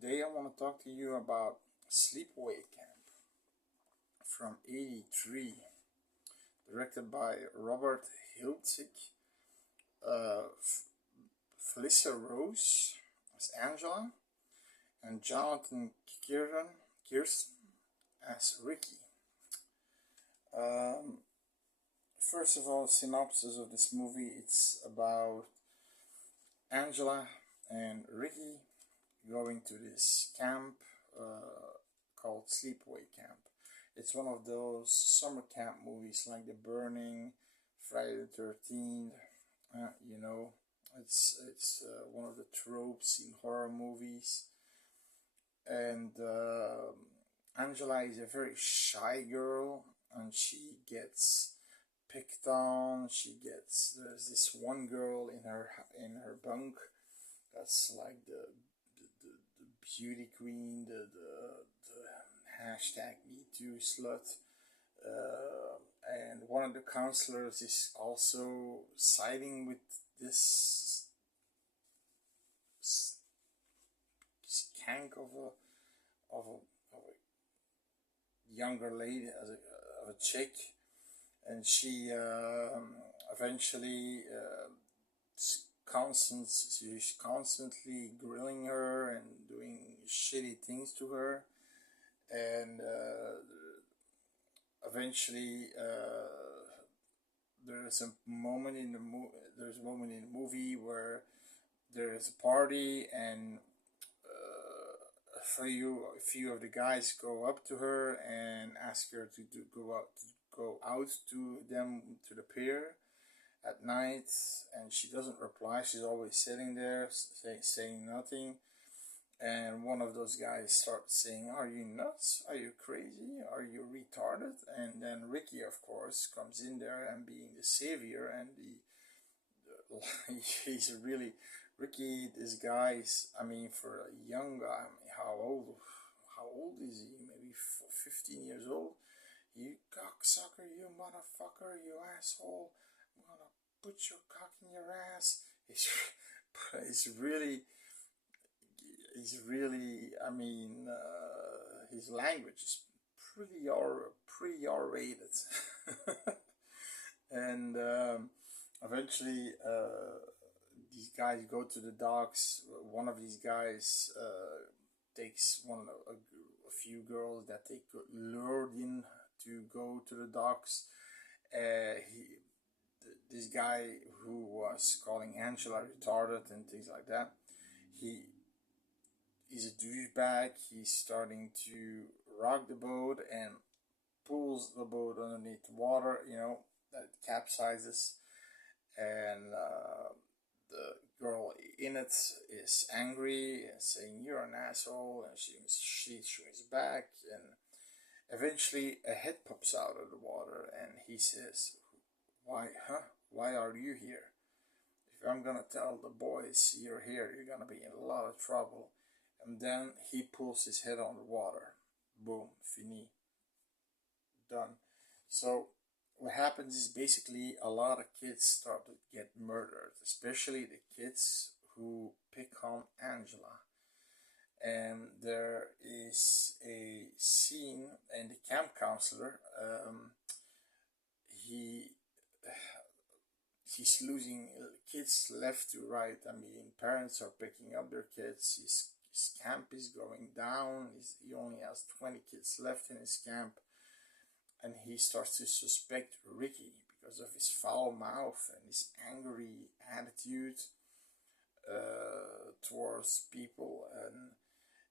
Today I want to talk to you about Sleepaway Camp from '83, directed by Robert Hiltzik, Felissa Rose as Angela, and Jonathan Kirsten as Ricky. Um, First of all, synopsis of this movie: it's about Angela and Ricky going to this camp called Sleepaway Camp. It's one of those summer camp movies like The Burning, Friday the 13th. It's one of the tropes in horror movies. And Angela is a very shy girl, and she gets picked on. There's this one girl in her bunk that's like the beauty queen, the hashtag #MeToo slut. And one of the counselors is also siding with this skank of a younger lady, of a chick, and she eventually she's constantly grilling her and doing shitty things to her, and eventually there's a moment in the movie where there is a party, and a few of the guys go up to her and ask her to go out to the pier at night, and she doesn't reply. She's always sitting there saying nothing. And one of those guys starts saying, "Are you nuts? Are you crazy? Are you retarded?" And then Ricky, of course, comes in there and being the savior, and he's really Ricky. This guy's, I mean, for a young guy, I mean, how old is he? Maybe 15 years old. "You cocksucker, you motherfucker, you asshole! I'm gonna put your cock in your ass." He's really, I mean, his language is pretty R-rated. And eventually these guys go to the docks. One of these guys takes a few girls that they lured in to go to the docks. This guy who was calling Angela retarded and things like that, he's a douchebag. He's starting to rock the boat and pulls the boat underneath the water, that capsizes. And the girl in it is angry and saying, "You're an asshole," and she swings back, and eventually a head pops out of the water, and he says, why are you here? If I'm gonna tell the boys you're here, you're gonna be in a lot of trouble." And then he pulls his head on the water. Boom, fini, done. So what happens is basically a lot of kids start to get murdered, especially the kids who pick on Angela. And there is a scene, and the camp counselor, he's losing kids left to right. I mean, parents are picking up their kids. His camp is going down. He only has 20 kids left in his camp, and he starts to suspect Ricky because of his foul mouth and his angry attitude towards people. And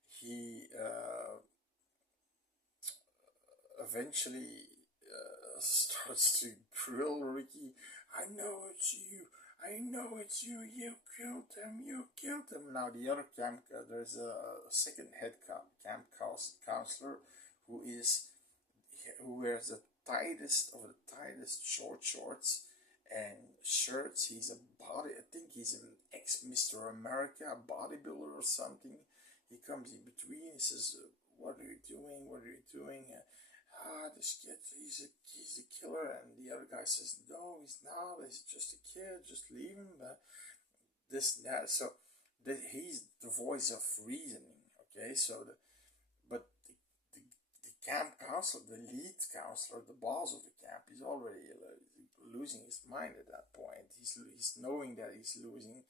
he eventually starts to grill Ricky. "I know it's you. I know it's you. You killed him. You killed him." Now the other camp, there's a second head camp counselor who wears the tightest of the tightest shorts and shirts. I think he's an ex-Mr. America, a bodybuilder or something. He comes in between. He says, "What are you doing? What are you doing?" "This kid, he's a killer." And the other guy says, "No, he's not. He's just a kid. Just leave him." This and that. So he's the voice of reasoning. Okay, so but the camp counselor, the lead counselor, the boss of the camp, is already losing his mind at that point. He's knowing that he's losing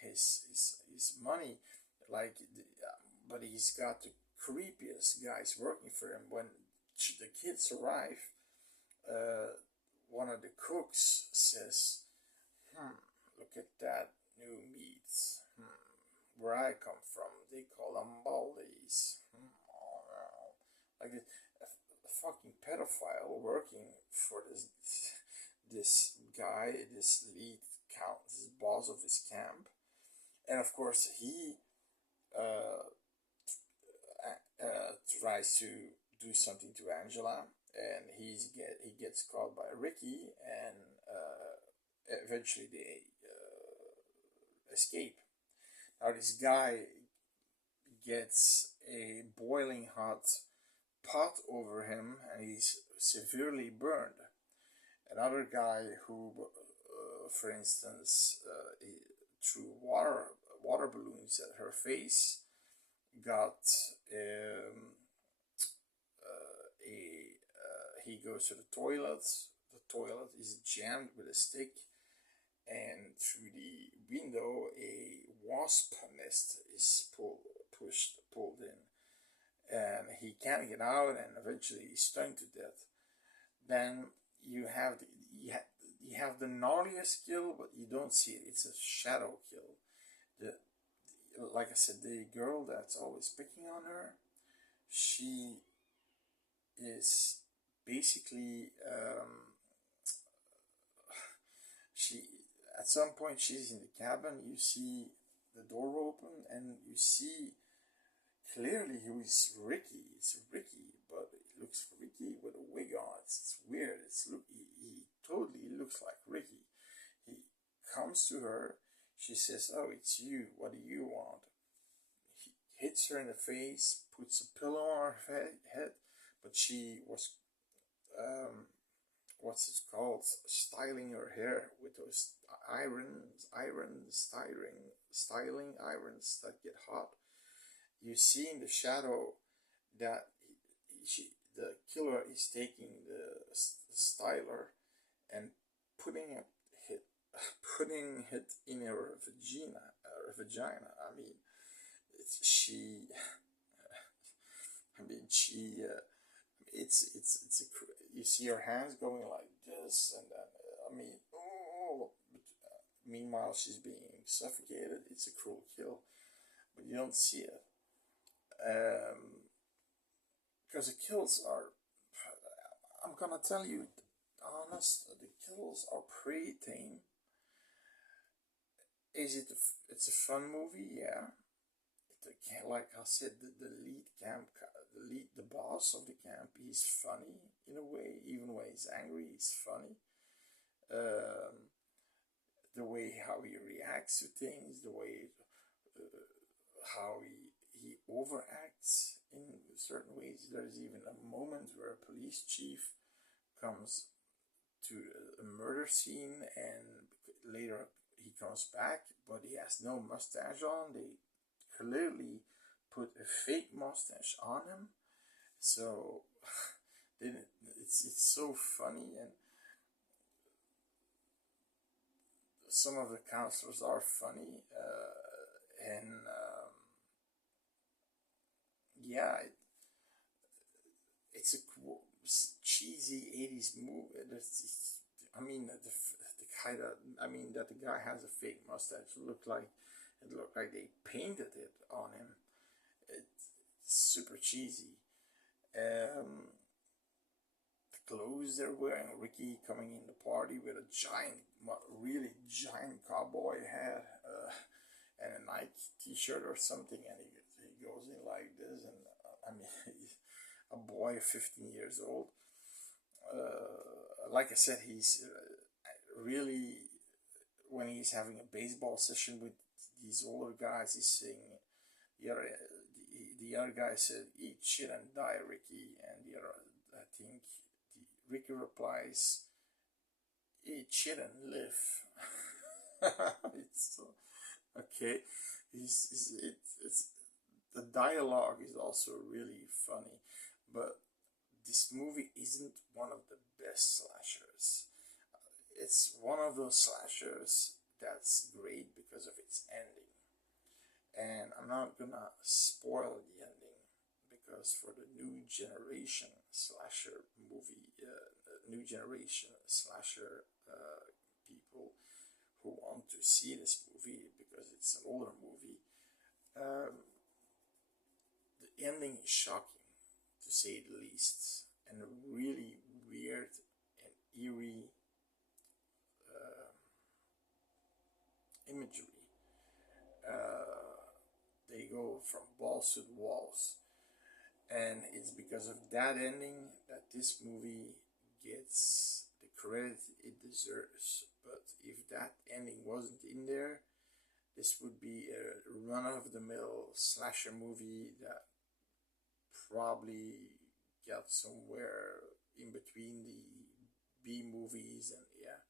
his money, like, but he's got the creepiest guys working for him. When the kids arrive, one of the cooks says, look at that new meat. Where I come from, they call them baldies. Oh, no. Like a fucking pedophile working for this guy, this lead count, this boss of his camp. And of course, he uh, tries to do something to Angela, and he gets caught by Ricky, and eventually they escape. Now this guy gets a boiling hot pot over him, and he's severely burned. Another guy who, for instance, threw water balloons at her face, got he goes to the toilet. The toilet is jammed with a stick, and through the window a wasp nest is pulled in, and he can't get out, and eventually he's stung to death. Then you have the gnarliest kill, but you don't see it. It's a shadow kill. Like I said, the girl that's always picking on her, she is basically she at some point she's in the cabin. You see the door open, and you see clearly who is Ricky. It's Ricky, but it looks Ricky with a wig on. It's weird. He totally looks like Ricky. He comes to her. She says, "Oh, it's you. What do you want?" He hits her in the face, puts a pillow on her head, but she was what's it called, styling her hair with those styling irons that get hot. You see in the shadow that the killer is taking the styler and putting it in her vagina. I mean, you see her hands going like this, and then I mean, oh, meanwhile she's being suffocated. It's a cruel kill, but you don't see it, because the kills are, I'm gonna tell you honest, the kills are pretty tame. It's a fun movie, yeah. Like I said, the boss of the camp, he's funny in a way. Even when he's angry, he's funny. The way how he reacts to things, the way how he overacts in certain ways. There's even a moment where a police chief comes to a murder scene, and later he comes back, but he has no mustache on. They clearly put a fake mustache on him, so it's so funny. And some of the counselors are funny, and yeah, it's a cheesy 80s movie. I mean, the guy that the guy has a fake mustache. It looked like they painted it on him. It's super cheesy. The clothes they're wearing, Ricky coming in the party with a really giant cowboy hat, and a Nike t-shirt or something, and he goes in like this, and I mean, he's a boy 15 years old. Like I said, he's really, when he's having a baseball session with these older guys, he's saying, the other guy said, "Eat shit and die, Ricky," and the other, I think, Ricky replies, "Eat shit and live." It's okay. It's the dialogue is also really funny, but this movie isn't one of the best slashers. It's one of those slashers that's great because of its ending. And I'm not gonna spoil the ending because for the new generation slasher movie, new generation slasher people who want to see this movie because it's an older movie, um, the ending is shocking to say the least, and really weird and eerie imagery. They go from balls to the walls, and it's because of that ending that this movie gets the credit it deserves. But if that ending wasn't in there, this would be a run-of-the-mill slasher movie that probably got somewhere in between the B movies, and yeah.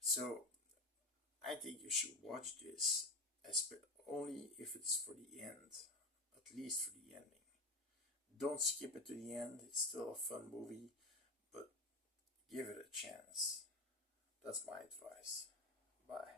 So I think you should watch this, only if it's for the end, at least for the ending. Don't skip it to the end, it's still a fun movie, but give it a chance. That's my advice. Bye.